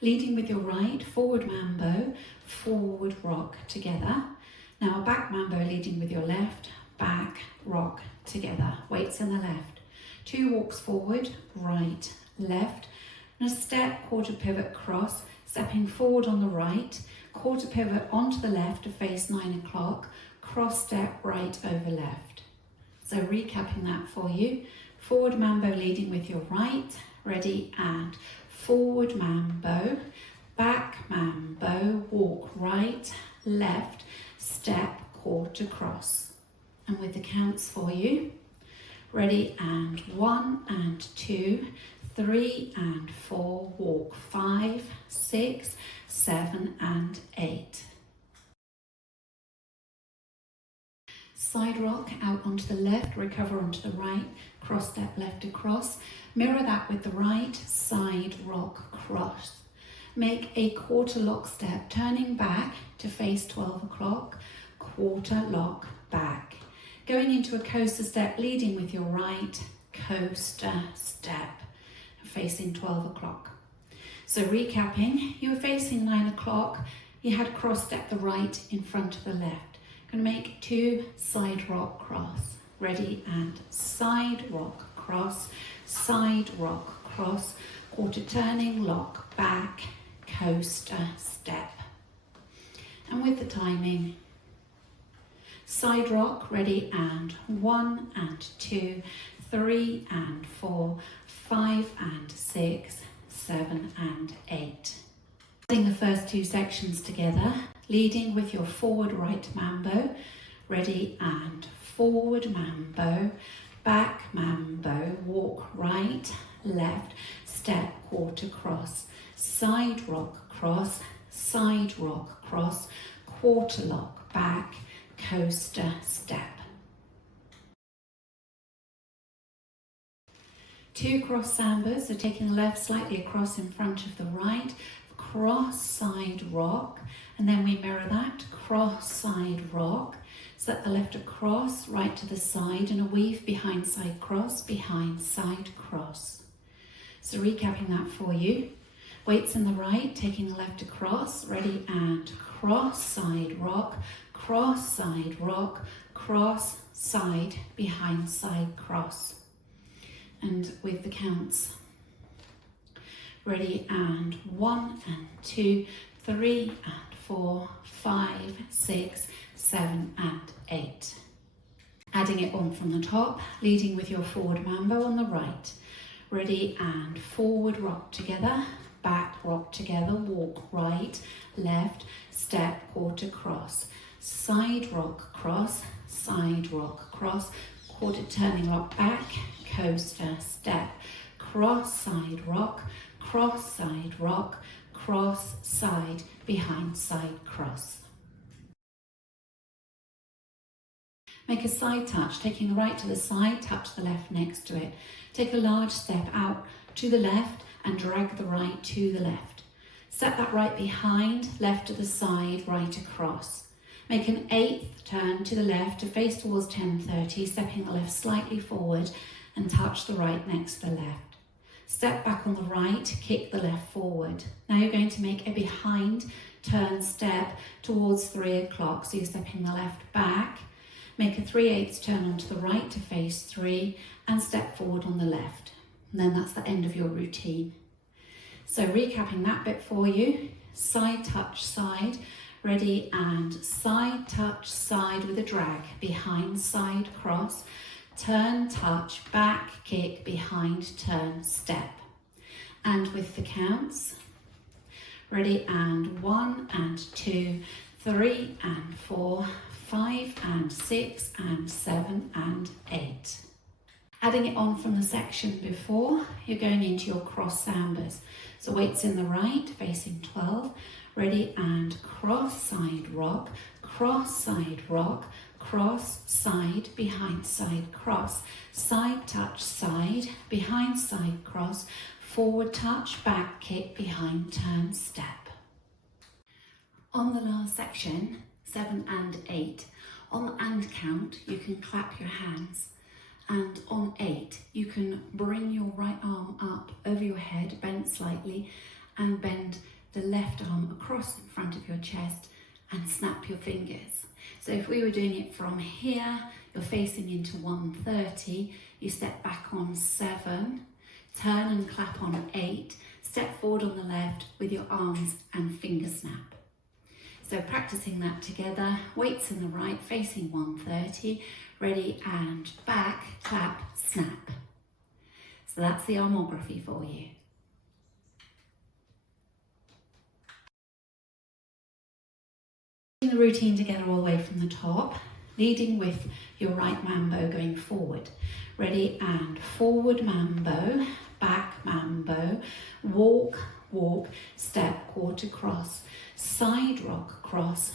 Leading with your right, forward mambo, forward rock together. Now a back mambo leading with your left, back rock together. Weights in the left. 2 walks forward, right, left, and a step, quarter pivot, cross, stepping forward on the right, quarter pivot onto the left to face 9 o'clock, cross step right over left. So recapping that for you, forward mambo leading with your right, ready, and forward mambo, back mambo, walk right, left, step, quarter cross. And with the counts for you, ready, and 1 and 2, 3 and 4, walk 5, 6, 7 and 8. Side rock out onto the left, recover onto the right, cross step left across. Mirror that with the right, side rock cross. Make a quarter lock step, turning back to face 12 o'clock, quarter lock back. Going into a coaster step, leading with your right, coaster step, facing 12 o'clock. So recapping, you were facing 9 o'clock, you had cross step the right in front of the left. Going to make 2 side rock cross. Ready, and side rock cross, quarter turning, lock back, coaster step. And with the timing, side rock, ready, and 1 and 2, 3 and 4, 5 and 6, 7 and 8. Adding the first 2 sections together, leading with your forward right mambo, ready, and forward mambo, back mambo, walk right, left, step, quarter cross, side rock cross, quarter lock back, coaster step. 2 cross sambas, so taking the left slightly across in front of the right, cross side rock, and then we mirror that, cross side rock, set the left across, right to the side, and a weave behind side cross, behind side cross. So recapping that for you, weights in the right, taking the left across, ready, and cross side rock, cross side, behind side cross. And with the counts, ready, and 1 and 2, 3 and 4, 5, 6, 7 and 8. Adding it on from the top, leading with your forward mambo on the right. Ready, and forward rock together, back rock together, walk right, left, step, quarter cross, side rock cross, quarter turning lock back, coaster step, cross side rock, cross side, behind side cross. Make a side touch, taking the right to the side, touch the left next to it. Take a large step out to the left and drag the right to the left. Step that right behind, left to the side, right across. Make an 8th turn to the left to face towards 10:30, stepping the left slightly forward and touch the right next to the left. Step back on the right, kick the left forward. Now you're going to make a behind turn step towards 3 o'clock. So you're stepping the left back, make a 3/8 turn onto the right to face 3 and step forward on the left. And then that's the end of your routine. So recapping that bit for you, side touch side, ready, and side touch side with a drag, behind side cross, turn, touch, back, kick, behind, turn, step. And with the counts, ready, and 1 and 2, 3 and 4, 5 and 6 and 7 and 8. Adding it on from the section before, you're going into your cross sambas. So weights in the right, facing 12, ready, and cross side rock, cross side, behind side cross, side touch side, behind side cross, forward touch, back kick, behind turn step. On the last section, 7 and 8, on the and count, you can clap your hands. And on 8, you can bring your right arm up over your head, bent slightly, and bend the left arm across in front of your chest and snap your fingers. So if we were doing it from here, you're facing into 130, you step back on 7, turn and clap on 8, step forward on the left with your arms and finger snap. So practicing that together, weights in the right, facing 130, ready and back, clap, snap. So that's the armography for you. The routine together all the way from the top, leading with your right mambo going forward. Ready and forward mambo, back mambo, walk, walk, step, quarter cross, side rock cross,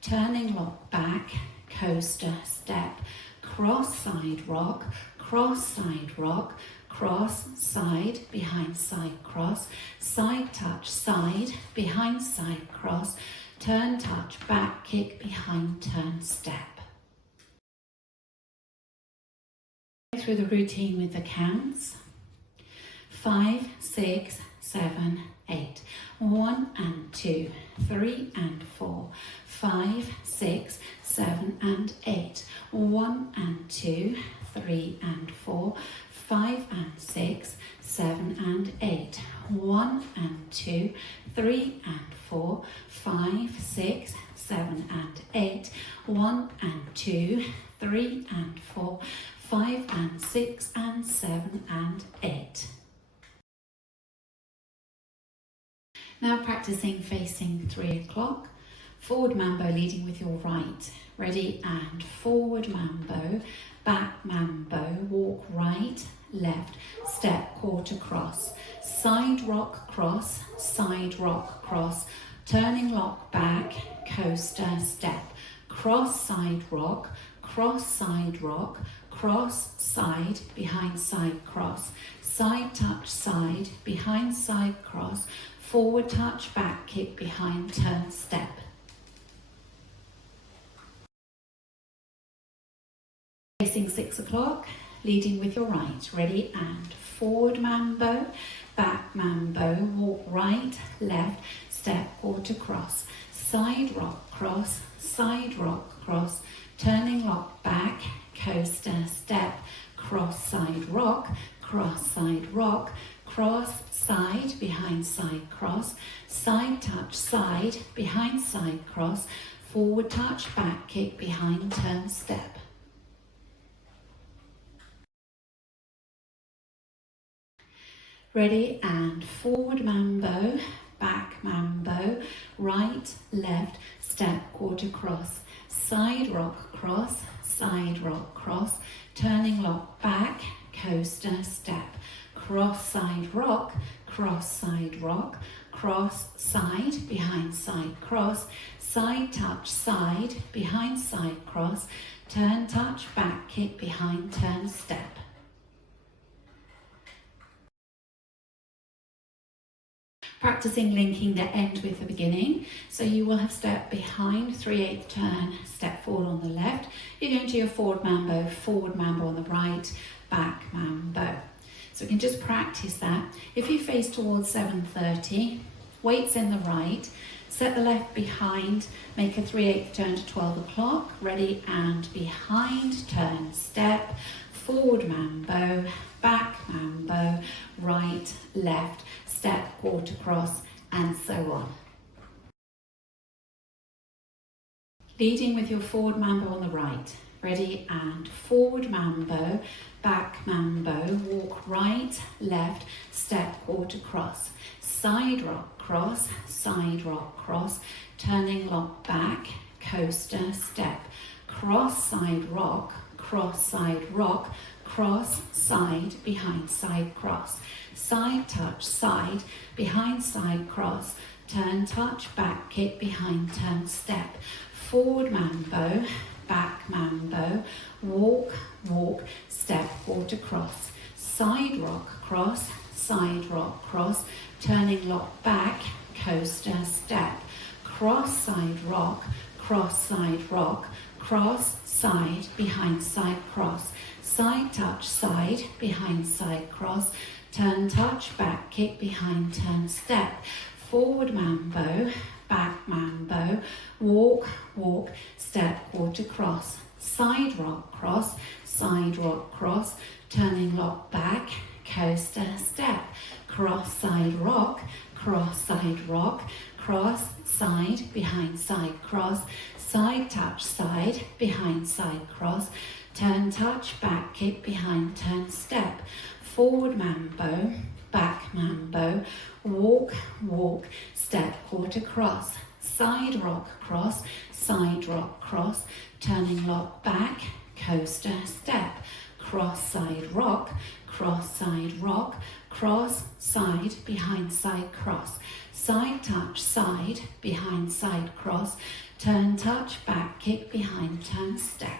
turning lock back, coaster, step, cross side rock, cross side rock, cross, side, behind side cross, side touch, side, behind side cross, turn touch, back kick, behind turn step. Through the routine with the counts. 5, 6, 7, 8. 1 and 2, 3 and 4, 5, 6, 7 and 8. 1 and 2, 3 and 4, 5 and 6, 7 and 8. 1 and 2, 3 and 4, 5, 6, 7 and 8. 1 and 2, 3 and 4, 5 and 6 and 7 and 8. Now practicing facing 3 o'clock. Forward mambo leading with your right. Ready and forward mambo, back mambo, walk right, left, step, quarter cross, side rock cross, turning lock back, coaster, step, cross side rock, cross side, behind side cross, side touch side, behind side cross, forward touch, back kick, behind turn step. Facing 6 o'clock, leading with your right. Ready and forward mambo, back mambo, walk right, left, step, quarter cross, side rock cross, turning lock back, coaster, step, cross side rock, cross side, behind side cross, side touch side, behind side cross, forward touch, back kick, behind turn step. Ready and forward mambo, back mambo, right, left, step, quarter cross, side rock cross, turning lock back, coaster, step, cross side rock, cross side, behind side cross, side touch side, behind side cross, turn touch, back kick, behind turn step. Practicing linking the end with the beginning. So you will have stepped behind, 3/8 turn, step forward on the left. You're going to your forward mambo on the right, back mambo. So we can just practice that. If you face towards 7:30, weights in the right, set the left behind, make a 3/8 turn to 12 o'clock, ready and behind, turn, step, forward mambo, back mambo, right, left, step, quarter cross, and so on. Leading with your forward mambo on the right. Ready and forward mambo, back mambo, walk right, left, step, quarter cross, side rock cross, turning lock back, coaster, step, cross side rock, cross side, behind side cross, side touch side, behind side cross, turn touch, back kick, behind turn step, forward mambo, back mambo, walk, step, quarter cross, side rock cross, turning lock back, coaster, step, cross side rock, cross side, behind side cross, side touch side, behind side cross, turn, touch, back, kick, behind, turn, step, forward mambo, back mambo, walk, walk, step, quarter cross, side rock cross, turning lock back, coaster, step, cross, side rock, cross, side rock, cross, side, behind, side, cross, side, touch, side, behind, side, cross, turn, touch, back, kick, behind, turn, step, forward mambo, back mambo, walk, walk, step, quarter cross, side rock cross, turning lock back, coaster, step, cross, side rock, cross, side, behind, side, cross, side, touch, side, behind, side, cross, turn, touch, back, kick, behind, turn, step.